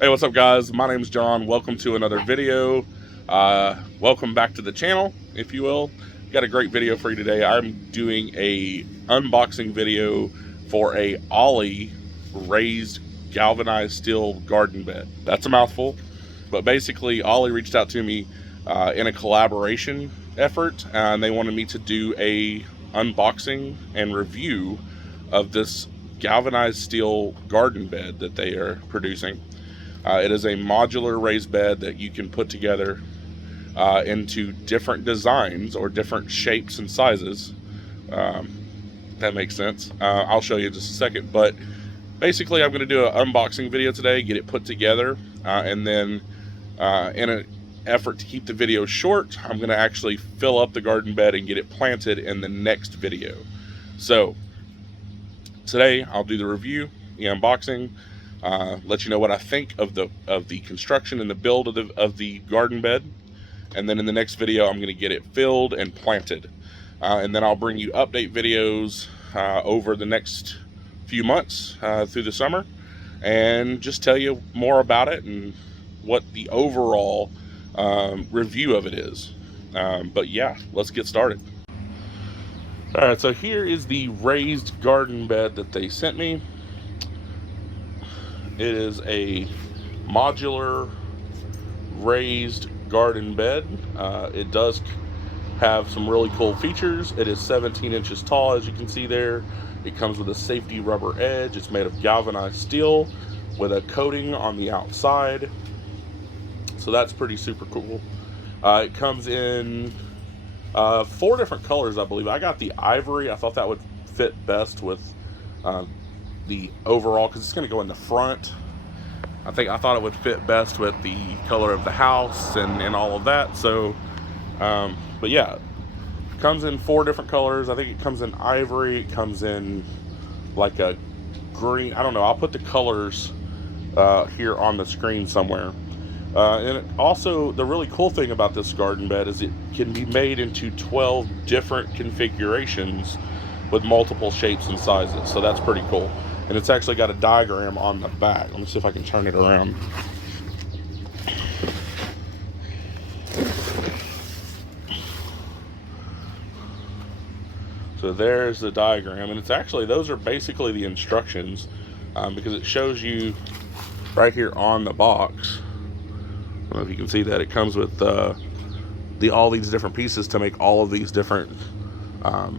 Hey, what's up, guys? My name is John. Welcome to another video. Welcome back to the channel, if you will. Got a great video for you today. I'm doing a unboxing video for a Olle Raised Galvanized Steel Garden Bed. That's a mouthful, but basically Olle reached out to me in a collaboration effort, and they wanted me to do a unboxing and review of this galvanized steel garden bed that they are producing. It is a modular raised bed that you can put together into different designs or different shapes and sizes. That makes sense. I'll show you in just a second. But basically, I'm going to do an unboxing video today, get it put together, and then in an effort to keep the video short, I'm going to actually fill up the garden bed and get it planted in the next video. So today, I'll do the review, the unboxing. Let you know what I think of the construction and the build of the garden bed, and then in the next video I'm going to get it filled and planted, and then I'll bring you update videos over the next few months through the summer, and just tell you more about it and what the overall review of it is. But yeah, let's get started. All right, so here is the raised garden bed that they sent me. It is a modular raised garden bed. It does have some really cool features. It is 17 inches tall, as you can see there. It comes with a safety rubber edge. It's made of galvanized steel with a coating on the outside. So that's pretty super cool. It comes in 4 different colors, I believe. I got the ivory. I thought that would fit best with the overall, because it's going to go in the front. I thought it would fit best with the color of the house and all of that. So but yeah, it comes in 4 different colors. I think it comes in ivory, it comes in like a green. I don't know, I'll put the colors here on the screen somewhere. And it also, the really cool thing about this garden bed is it can be made into 12 different configurations with multiple shapes and sizes. So that's pretty cool. And it's actually got a diagram on the back. Let me see if I can turn it around. So there's the diagram, and it's actually, those are basically the instructions, because it shows you right here on the box. I don't know if you can see that. It comes with all these different pieces to make all of these different, I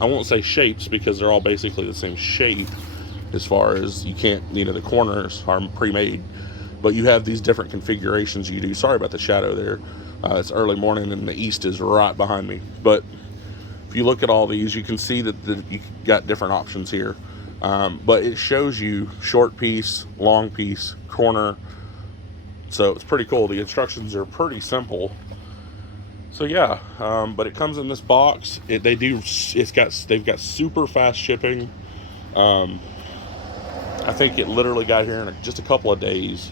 won't say shapes, because they're all basically the same shape. As far as, you can't, the corners are pre-made, but you have these different configurations you do. Sorry about the shadow there. It's early morning and the east is right behind me. But if you look at all these, you can see that you got different options here. But it shows you short piece, long piece, corner. So it's pretty cool. The instructions are pretty simple. So yeah, but it comes in this box. They've got super fast shipping. I think it literally got here in just a couple of days.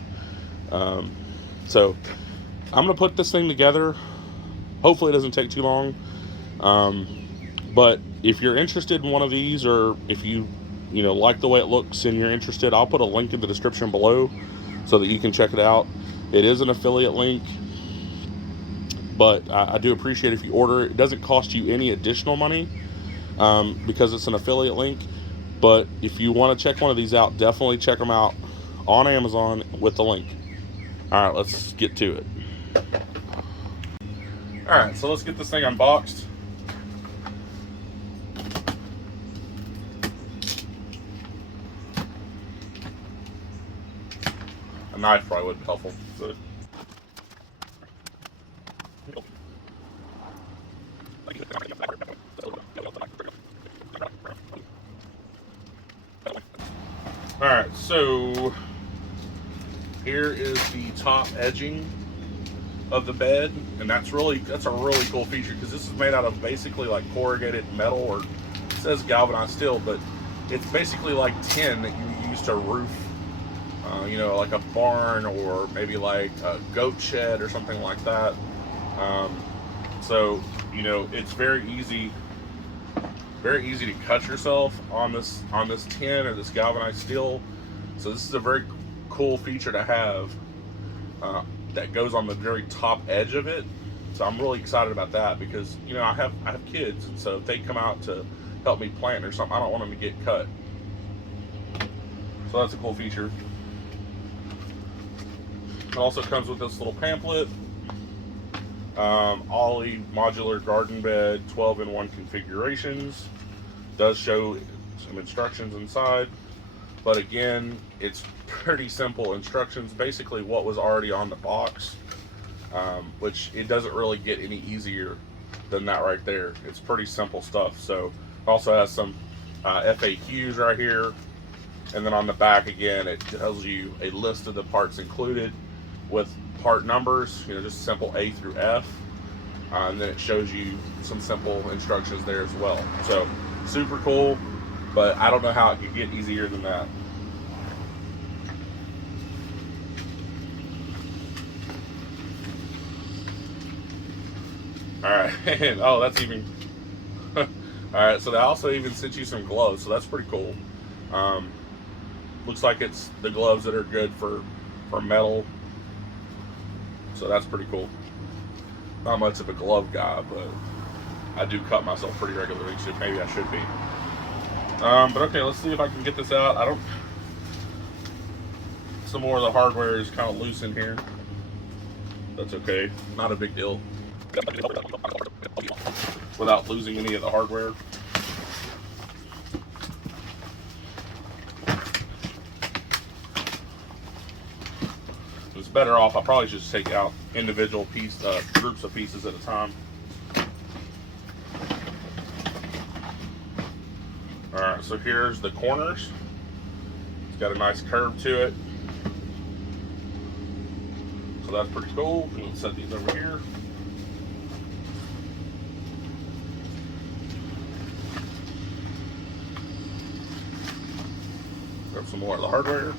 So I'm going to put this thing together. Hopefully it doesn't take too long. But if you're interested in one of these, or if you like the way it looks and you're interested, I'll put a link in the description below so that you can check it out. It is an affiliate link, but I do appreciate if you order it. It doesn't cost you any additional money because it's an affiliate link. But if you want to check one of these out, definitely check them out on Amazon with the link. All right, let's get to it. All right, so let's get this thing unboxed. A knife probably would be helpful. But all right, so here is the top edging of the bed, and that's a really cool feature, because this is made out of basically like corrugated metal, or it says galvanized steel, but it's basically like tin that you use to roof, like a barn, or maybe like a goat shed or something like that. So it's very easy to cut yourself on this tin or this galvanized steel. So this is a very cool feature to have that goes on the very top edge of it. So I'm really excited about that because, you know, I have kids, and so if they come out to help me plant or something, I don't want them to get cut. So that's a cool feature. It also comes with this little pamphlet. Olle Modular Garden Bed 12-in-1 configurations. Does show some instructions inside, but again, it's pretty simple instructions, basically what was already on the box, which it doesn't really get any easier than that right there. It's pretty simple stuff. So it also has some FAQs right here, and then on the back again it tells you a list of the parts included with part numbers, you know, just simple A through F, and then it shows you some simple instructions there as well. So super cool, but I don't know how it could get easier than that. All right, oh, that's even, all right, so they also even sent you some gloves, so that's pretty cool. Looks like it's the gloves that are good for metal, so that's pretty cool. Not much of a glove guy, but I do cut myself pretty regularly, so maybe I should be. But okay, let's see if I can get this out. Some more of the hardware is kind of loose in here. That's okay, not a big deal. Without losing any of the hardware. It's better off, I probably should just take out individual groups of pieces at a time. Alright, so here's the corners. It's got a nice curve to it. So that's pretty cool. Let's set these over here. Grab some more of the hardware.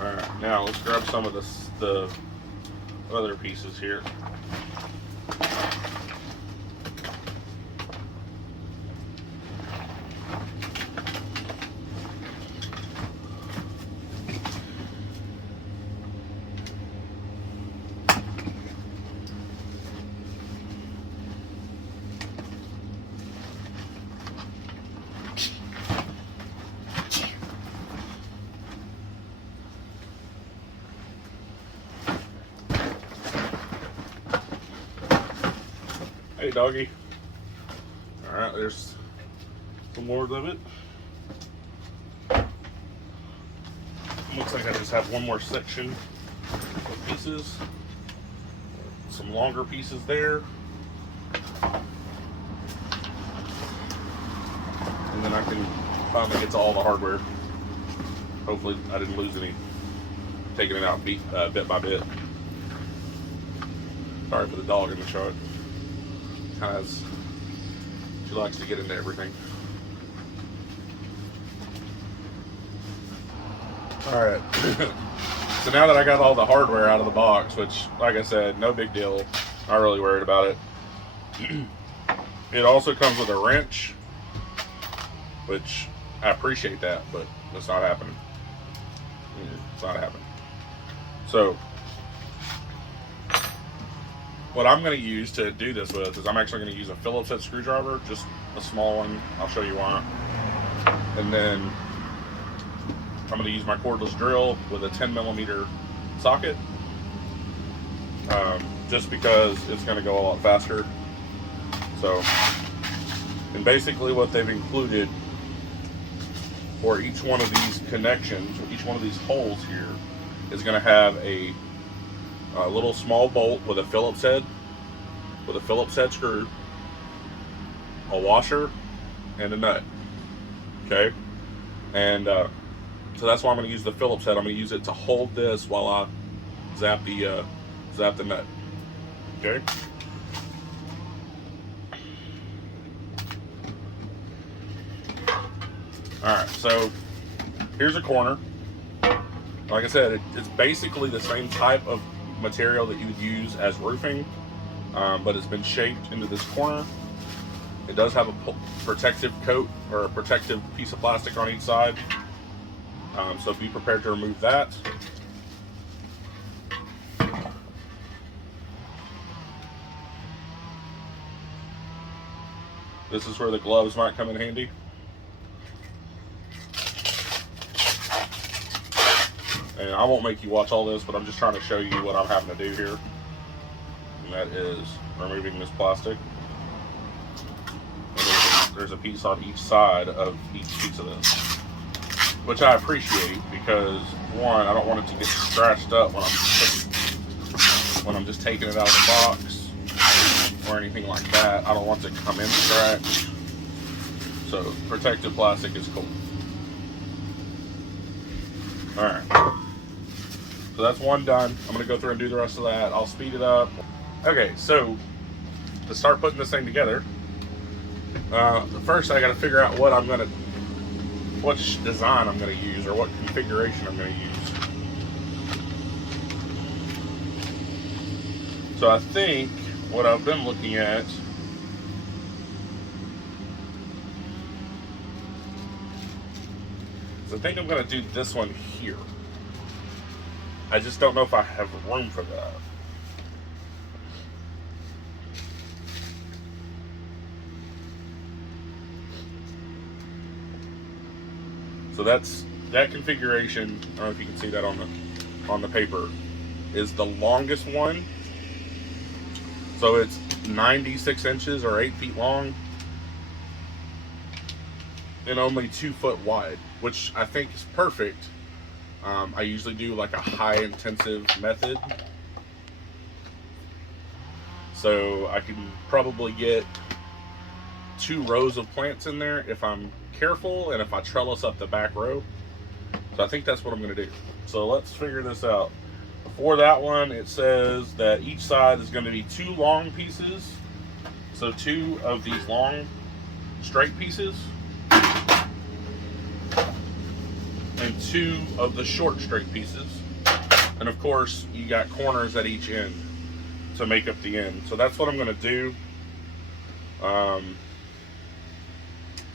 Alright, now let's grab some of the other pieces here. Hey, doggy. All right, there's some more of it. Looks like I just have one more section of pieces. Some longer pieces there. And then I can finally get to all the hardware. Hopefully I didn't lose any, taking it out bit by bit. Sorry for the dog in the shot. She likes to get into everything. Alright, so now that I got all the hardware out of the box, which, like I said, no big deal, not really worried about it. It also comes with a wrench, which I appreciate that, but it's not happening. It's not happening. So what I'm going to use to do this with is I'm actually going to use a Phillips head screwdriver, just a small one. I'll show you why. And then I'm going to use my cordless drill with a 10mm socket, just because it's going to go a lot faster. So, and basically what they've included for each one of these connections, each one of these holes here, is going to have a little small bolt with a Phillips head, screw, a washer, and a nut. Okay, and so that's why I'm going to use the Phillips head. I'm going to use it to hold this while I zap the nut. Okay. All right, so here's a corner. Like I said, it's basically the same type of material that you would use as roofing, but it's been shaped into this corner. It does have a protective coat or a protective piece of plastic on each side. So be prepared to remove that. This is where the gloves might come in handy. And I won't make you watch all this, but I'm just trying to show you what I'm having to do here. And that is removing this plastic. And there's a piece on each side of each piece of this, which I appreciate because, one, I don't want it to get scratched up when I'm just taking it out of the box or anything like that. I don't want it to come in scratch. So protective plastic is cool. Alright. So that's one done. I'm going to go through and do the rest of that. I'll speed it up. Okay, so to start putting this thing together, first I got to figure out which design I'm going to use or what configuration I'm going to use. So I think what I've been looking at is I think I'm going to do this one here. I just don't know if I have room for that. So that configuration, I don't know if you can see that on the paper, is the longest one. So it's 96 inches or 8 feet long and only 2 foot wide, which I think is perfect. I usually do like a high intensive method, so I can probably get 2 rows of plants in there if I'm careful and if I trellis up the back row. So I think that's what I'm going to do. So let's figure this out. For that one, it says that each side is going to be 2 long pieces, so 2 of these long straight pieces and 2 of the short straight pieces, and of course you got corners at each end to make up the end. So that's what I'm going to do.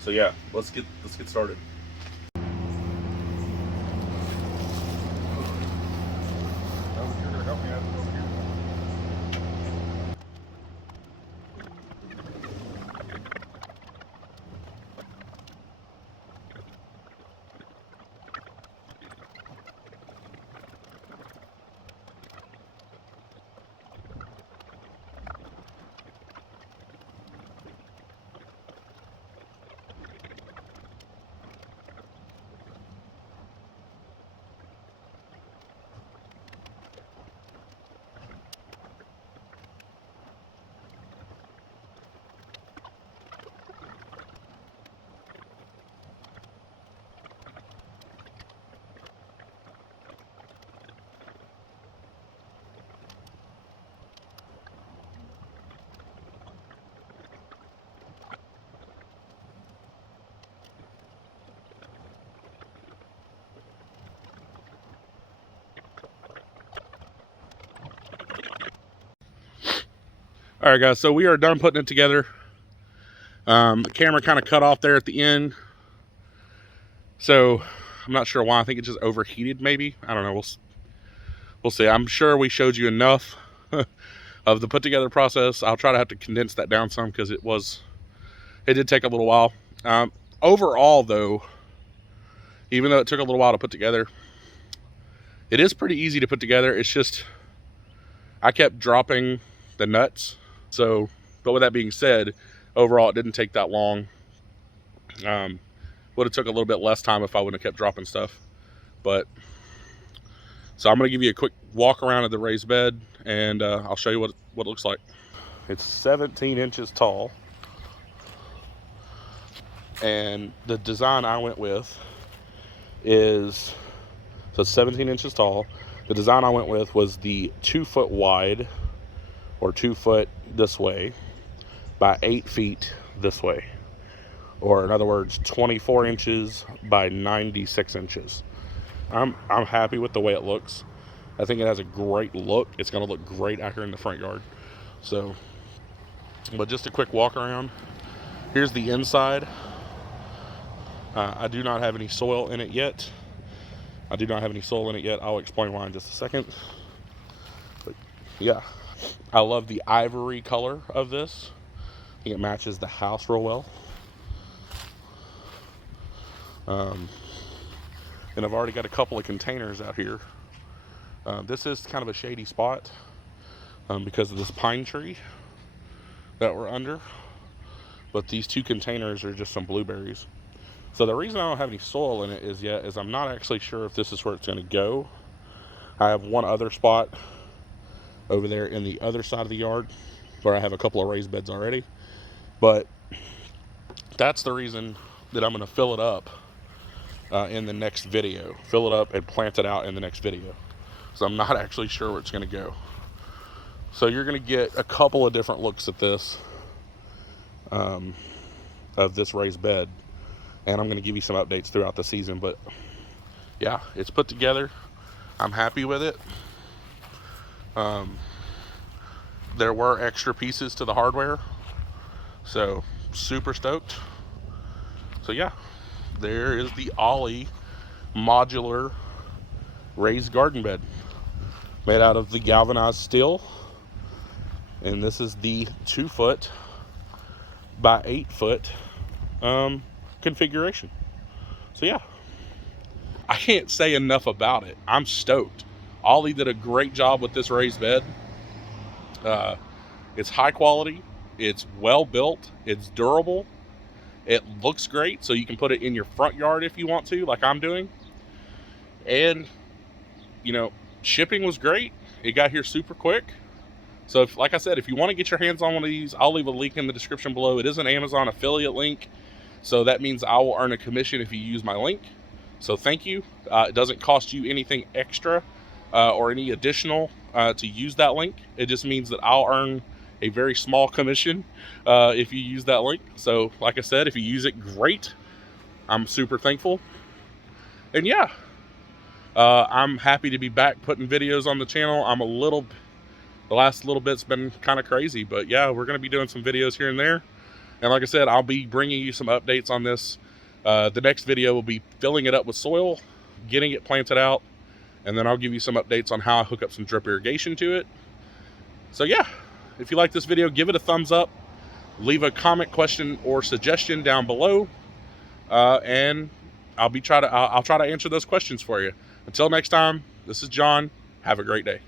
So yeah, let's get started. All right, guys, so we are done putting it together. The camera kind of cut off there at the end, so I'm not sure why. I think it just overheated, maybe. I don't know. We'll see. I'm sure we showed you enough of the put together process. I'll try to have to condense that down some because it did take a little while. Overall, though, even though it took a little while to put together, it is pretty easy to put together. It's just I kept dropping the nuts. So, but with that being said, overall it didn't take that long. Would have took a little bit less time if I wouldn't have kept dropping stuff. But so I'm going to give you a quick walk around of the raised bed, and I'll show you what it looks like. It's 17 inches tall, and the design I went with is, so it's 17 inches tall. The design I went with was the 2 foot wide, or 2 foot this way by 8 feet this way, or in other words 24 inches by 96 inches. I'm happy with the way it looks. I think it has a great look. It's going to look great out here in the front yard. So, but just a quick walk around. Here's the inside. I do not have any soil in it yet. I'll explain why in just a second. But yeah, I love the ivory color of this. I think it matches the house real well. And I've already got a couple of containers out here. This is kind of a shady spot because of this pine tree that we're under. But these 2 containers are just some blueberries. So the reason I don't have any soil in it is I'm not actually sure if this is where it's going to go. I have one other spot over there in the other side of the yard where I have a couple of raised beds already. But that's the reason that I'm going to fill it up in the next video. Fill it up and plant it out in the next video. So I'm not actually sure where it's going to go. So you're going to get a couple of different looks at this, of this raised bed. And I'm going to give you some updates throughout the season. But yeah, it's put together. I'm happy with it. There were extra pieces to the hardware. So super stoked. So yeah, there is the Olle modular raised garden bed made out of the galvanized steel. And this is the 2-foot by 8-foot configuration. So yeah, I can't say enough about it. I'm stoked. Olle did a great job with this raised bed. It's high quality, it's well built, it's durable, it looks great, so you can put it in your front yard if you want to, like I'm doing. And you know, shipping was great. It got here super quick. So if, like I said, if you want to get your hands on one of these, I'll leave a link in the description below. It is an Amazon affiliate link, so that means I will earn a commission if you use my link. So thank you. It doesn't cost you anything extra or any additional to use that link. It just means that I'll earn a very small commission if you use that link. So like I said, if you use it, great. I'm super thankful. And yeah, I'm happy to be back putting videos on the channel. The last little bit's been kind of crazy, but yeah, we're going to be doing some videos here and there. And like I said, I'll be bringing you some updates on this. The next video will be filling it up with soil, getting it planted out, and then I'll give you some updates on how I hook up some drip irrigation to it. So yeah, if you like this video, give it a thumbs up, leave a comment, question, or suggestion down below, and I'll try to answer those questions for you. Until next time, this is John. Have a great day.